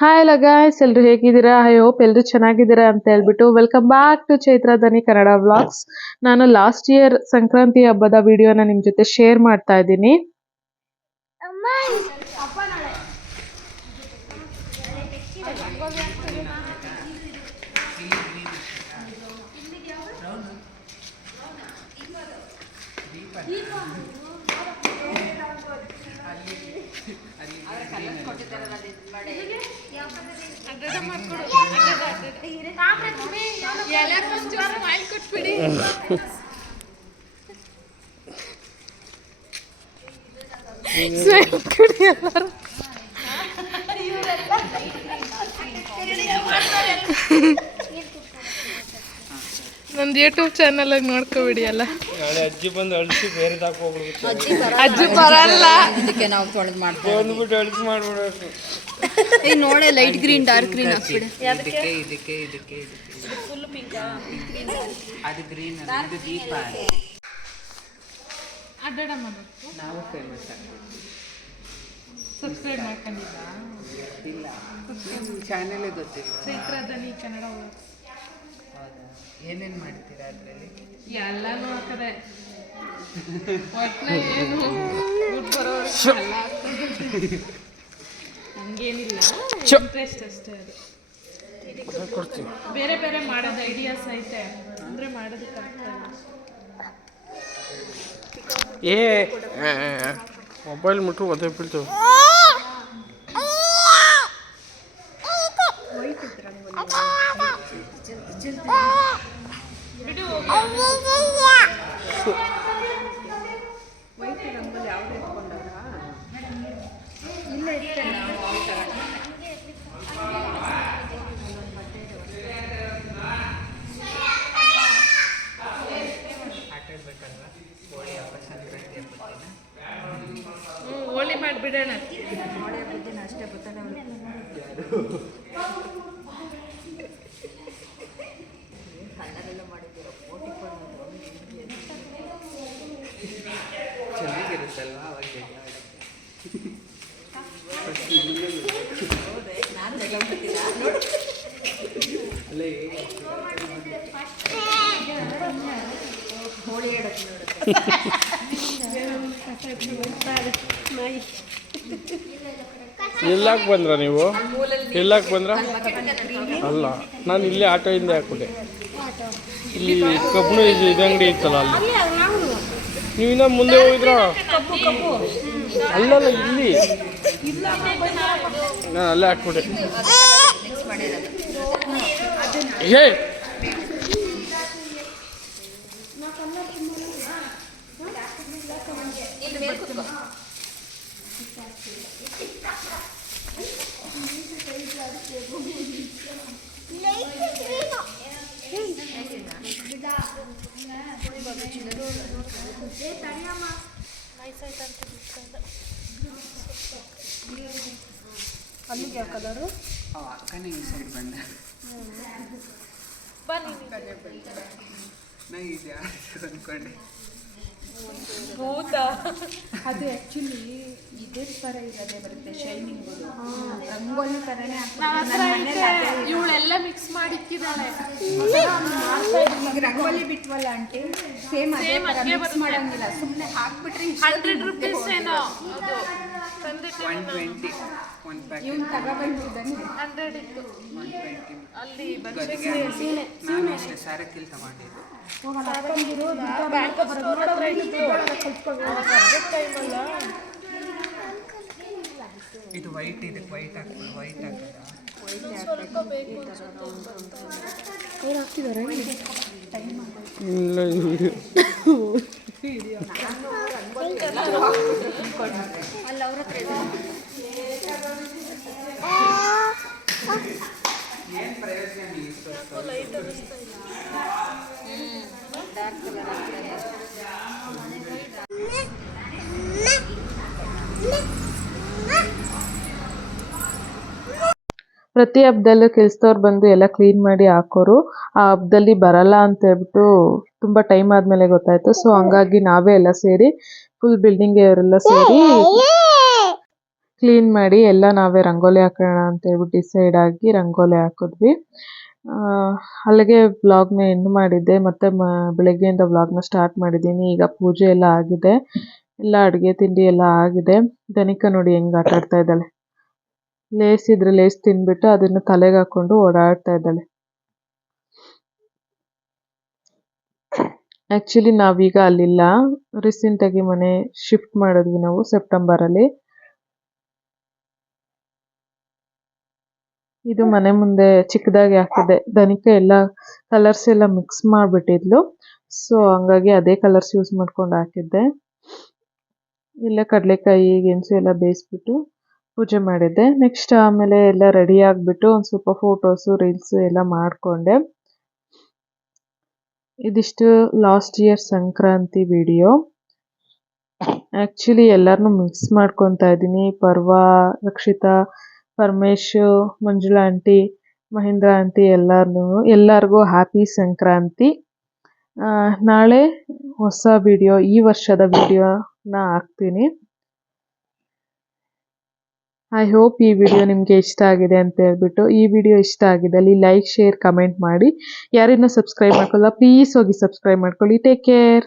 Hi ಎಲ್ಲ guys, ಎಲ್ಲರೂ ಹೇಗಿದ್ದೀರಾ? ಐ ಹೋಪ್ ಎಲ್ಲರೂ ಚೆನ್ನಾಗಿದ್ದೀರಾ ಅಂತ ಹೇಳ್ಬಿಟ್ಟು welcome back to Chaitra Dhani Kannada vlogs. ನಾನು ಲಾಸ್ಟ್ ಇಯರ್ ಸಂಕ್ರಾಂತಿ ಹಬ್ಬದ ವಿಡಿಯೋನ ನಿಮ್ಮ ಜೊತೆ ಶೇರ್ ಮಾಡ್ತಾ ಇದ್ದೀನಿ. ನಂದು ಯೂಟ್ಯೂಬ್ ಚಾನಲ್ ನೋಡ್ಕೊಬಿಡಿ ಅಲ್ಲ. ಅಜ್ಜಿ ಬಂದು ಅಳಿಸಿ ಬೇರೆ ಅಜ್ಜಿ ಬರಲ್ಲ, ಅದಕ್ಕೆ ನಾವು ತೊಳೆದು ಮಾಡ್ತೀವಿ. ಬಂದ್ಬಿಟ್ಟು ಅಳಿಸಿ ಮಾಡ್ಬಿಡೋದು. ಈ ನೋಡೆ ಲೈಟ್ ಗ್ರೀನ್ ಡಾರ್ಕ್ ಗ್ರೀನ್ ಹಾಕ್ಬಿಡಿ. ಇದಕ್ಕೆ ಫುಲ್ ಪಿಂಕ್, ಅದು ಗ್ರೀನ್, ಇದು ದೀಪ. ಅಡ್ಡಾಡಮ್ಮ ನಾವು ಫೇಮಸ್ ಆಗ್ತೀವಿ. ಸಬ್ಸ್ಕ್ರೈಬ್ ಮಾಡ್ಕೊಂಡಿಲ್ಲ? ಇಲ್ಲ, ಚಾನಲ್ ಗೊತ್ತಿಲ್ಲ. ಚೈತ್ರ ಧನಿ ಕನ್ನಡ. ಏನೇನು ಮಾಡ್ತೀರಾ ಅದರಲ್ಲಿ? ಎಲ್ಲನೂ ಹಾಕದೆ ಏನು ಹಂಗೇನಿಲ್ಲ, ಇಂಟ್ರೆಸ್ಟ್ ಅಷ್ಟೇ. ಅದು ಬೇರೆ ಬೇರೆ ಮಾಡೋದು ಐಡಿಯಾಸ್ ಐತೆ, ಅಂದರೆ ಮಾಡೋದಕ್ಕೆ ಮೊಬೈಲ್ ಮುಟ್ಟು ಒದೆ ಬೀಳ್ತೇವೆ. ಹೋಳಿ ಮಾಡಿಬಿಡೋಣ. ಅಷ್ಟೇ ಗೊತ್ತಾನೆ. ಕನ್ನಡೆಲ್ಲ ಮಾಡಿದ್ದೀರೋ ಚೆನ್ನಾಗಿರುತ್ತಲ್ವ ಅವಾಗ. ಹೋಳಿ ಹೇಳೋದು ಎಲ್ಲಾಕೆ ಬಂದ್ರ ನೀವು? ಎಲ್ಲಾಕೆ ಬಂದ್ರ? ಅಲ್ಲ, ನಾನು ಇಲ್ಲೇ ಆಟೋಯಿಂದ ಹಾಕ್ಬಿಟ್ಟೆ. ಇಲ್ಲಿ ಕಬ್ಬು ಇದು ಅಂಗಡಿ ಇತ್ತಲ್ಲ, ಅಲ್ಲಿ ನೀವಿನ್ನ ಮುಂದೆ ಹೋಗಿದ್ರ? ಅಲ್ಲಲ್ಲ, ಇಲ್ಲಿ ನಾನು ಅಲ್ಲೇ ಹಾಕ್ಬಿಟ್ಟೆ. ಏ ಅಲ್ಲಿಗೆ ಕಲರು ಅಕ್ಕನೇ ಈ ಸೈಡ್ ಬಂದ. ಅಂದ್ಕೊಂಡೆ ಅದು ಆ್ಯಕ್ಚುಲಿ ಇದೇ ಥರ ಇರೋದೇ ಬರುತ್ತೆ, ಶೈನಿಂಗ್ ರಂಗೋಲಿ ಥರನೇ ಇವಳೆಲ್ಲ ಮಿಕ್ಸ್ ಮಾಡಿಕ್ಕಿದ್ದಾಳೆ. ಈಗ ರಂಗೋಲಿ ಬಿಟ್ವಲ್ಲ ಆಂಟಿ, ಸೇಮ್ ಅದೇ ಮಿಕ್ಸ್ ಮಾಡಂಗಿಲ್ಲ, ಸುಮ್ಮನೆ ಹಾಕ್ಬಿಟ್ರೆ 100 ರೂಪೀಸ್ ಏನೋ ಇವ್ನು ತಗೊಬಂದಿದ್ದಾನೆ. 100 ಇತ್ತು ಅಲ್ಲಿ ಸಾರಕ್ಕಿಲ್ ತಗೊಂಡಿದ್ದು. ಇದು ವೈಟ್, ಇದಕ್ಕೆ ವೈಟ್ ಹಾಕ್ತಾರೆ. ವೈಟ್ ಹಾಕ್ತಿದ್ದಾರೆ. ಅಲ್ಲ ಅವ್ರ ಹತ್ರ ಏನು ಪ್ರಯೋಜನ? ಲೈಟ್ ಅನ್ನಿಸ್ತಾ ಇಲ್ಲ. ಡಾರ್ಕ್ ಕಲರ್ ಪ್ರತಿ ಹಬ್ಬದಲ್ಲೂ ಕೆಲಸದವ್ರು ಬಂದು ಎಲ್ಲ ಕ್ಲೀನ್ ಮಾಡಿ ಹಾಕೋರು. ಆ ಹಬ್ಬದಲ್ಲಿ ಬರಲ್ಲ ಅಂತ ಹೇಳ್ಬಿಟ್ಟು ತುಂಬ ಟೈಮ್ ಆದಮೇಲೆ ಗೊತ್ತಾಯಿತು. ಸೊ ಹಂಗಾಗಿ ನಾವೇ ಎಲ್ಲ ಸೇರಿ ಫುಲ್ ಬಿಲ್ಡಿಂಗ್ ಅವರೆಲ್ಲ ಸೇರಿ ಕ್ಲೀನ್ ಮಾಡಿ ಎಲ್ಲ ನಾವೇ ರಂಗೋಲಿ ಹಾಕೋಣ ಅಂತ ಹೇಳ್ಬಿಟ್ಟು ಡಿಸೈಡ್ ಆಗಿ ರಂಗೋಲಿ ಹಾಕಿದ್ವಿ. ಅಲ್ಲಿಗೆ ವ್ಲಾಗ್ನ ಎಂಡ್ ಮಾಡಿದ್ದೆ. ಮತ್ತೆ ಬೆಳಗ್ಗೆಯಿಂದ ವ್ಲಾಗ್ನ ಸ್ಟಾರ್ಟ್ ಮಾಡಿದ್ದೀನಿ. ಈಗ ಪೂಜೆ ಎಲ್ಲ ಆಗಿದೆ, ಎಲ್ಲ ಅಡುಗೆ ತಿಂಡಿ ಎಲ್ಲ ಆಗಿದೆ. ಧನಿಕ ನೋಡಿ ಹೆಂಗೆ ಆಟ ಆಡ್ತಾ ಇದ್ದಾಳೆ. ಲೇಸ್ ಇದ್ರೆ ಲೇಸ್ ತಿಂದ್ಬಿಟ್ಟು ಅದನ್ನು ತಲೆಗೆ ಹಾಕೊಂಡು ಓಡಾಡ್ತಾ ಇದ್ದಾಳೆ. ಆ್ಯಕ್ಚುಲಿ ನಾವೀಗ ಅಲ್ಲಿಲ್ಲ, ರೀಸೆಂಟಾಗಿ ಮನೆ ಶಿಫ್ಟ್ ಮಾಡಿದ್ವಿ ನಾವು ಸೆಪ್ಟೆಂಬರಲ್ಲಿ. ಇದು ಮನೆ ಮುಂದೆ ಚಿಕ್ಕದಾಗಿ ಹಾಕಿದೆ. ಧನಿಕ ಎಲ್ಲ ಕಲರ್ಸ್ ಎಲ್ಲ ಮಿಕ್ಸ್ ಮಾಡಿಬಿಟ್ಟಿದ್ಲು, ಸೊ ಹಂಗಾಗಿ ಅದೇ ಕಲರ್ಸ್ ಯೂಸ್ ಮಾಡ್ಕೊಂಡು ಹಾಕಿದ್ದೆ. ಇಲ್ಲ ಕಡಲೆಕಾಯಿ ಗೆಣಸು ಎಲ್ಲ ಬೇಯಿಸ್ಬಿಟ್ಟು ಪೂಜೆ ಮಾಡಿದ್ದೆ. ನೆಕ್ಸ್ಟ್ ಆಮೇಲೆ ಎಲ್ಲ ರೆಡಿ ಆಗಿಬಿಟ್ಟು ಒಂದು ಸ್ವಲ್ಪ ಫೋಟೋಸು ರೀಲ್ಸು ಎಲ್ಲ ಮಾಡಿಕೊಂಡೆ. ಇದಿಷ್ಟು last year Sankranti video. Actually ಎಲ್ಲರನ್ನೂ ಮಿಕ್ಸ್ ಮಾಡ್ಕೊತಾ ಇದ್ದೀನಿ. ಪರ್ವಾ, ರಕ್ಷಿತಾ, ಪರಮೇಶ್, ಮಂಜುಳಾ ಆಂಟಿ, ಮಹೇಂದ್ರ ಆಂಟಿ ಎಲ್ಲರಿಗೂ ಹ್ಯಾಪಿ ಸಂಕ್ರಾಂತಿ. ನಾಳೆ ಹೊಸ ವಿಡಿಯೋ, ಈ ವರ್ಷದ ವಿಡಿಯೋನ ಹಾಕ್ತೀನಿ. ಐ ಹೋಪ್ ಈ ವಿಡಿಯೋ ನಿಮಗೆ ಇಷ್ಟ ಆಗಿದೆ ಅಂತ ಹೇಳ್ಬಿಟ್ಟು. ಈ ವಿಡಿಯೋ ಇಷ್ಟ ಆಗಿದ್ದಲ್ಲಿ ಲೈಕ್, ಶೇರ್, ಕಮೆಂಟ್ ಮಾಡಿ. ಯಾರಿನ್ನೂ ಸಬ್ಸ್ಕ್ರೈಬ್ ಮಾಡ್ಕೊಳ್ಳಲ್ಲ ಪ್ಲೀಸ್ ಹೋಗಿ ಸಬ್ಸ್ಕ್ರೈಬ್ ಮಾಡ್ಕೊಳ್ಳಿ. Take care.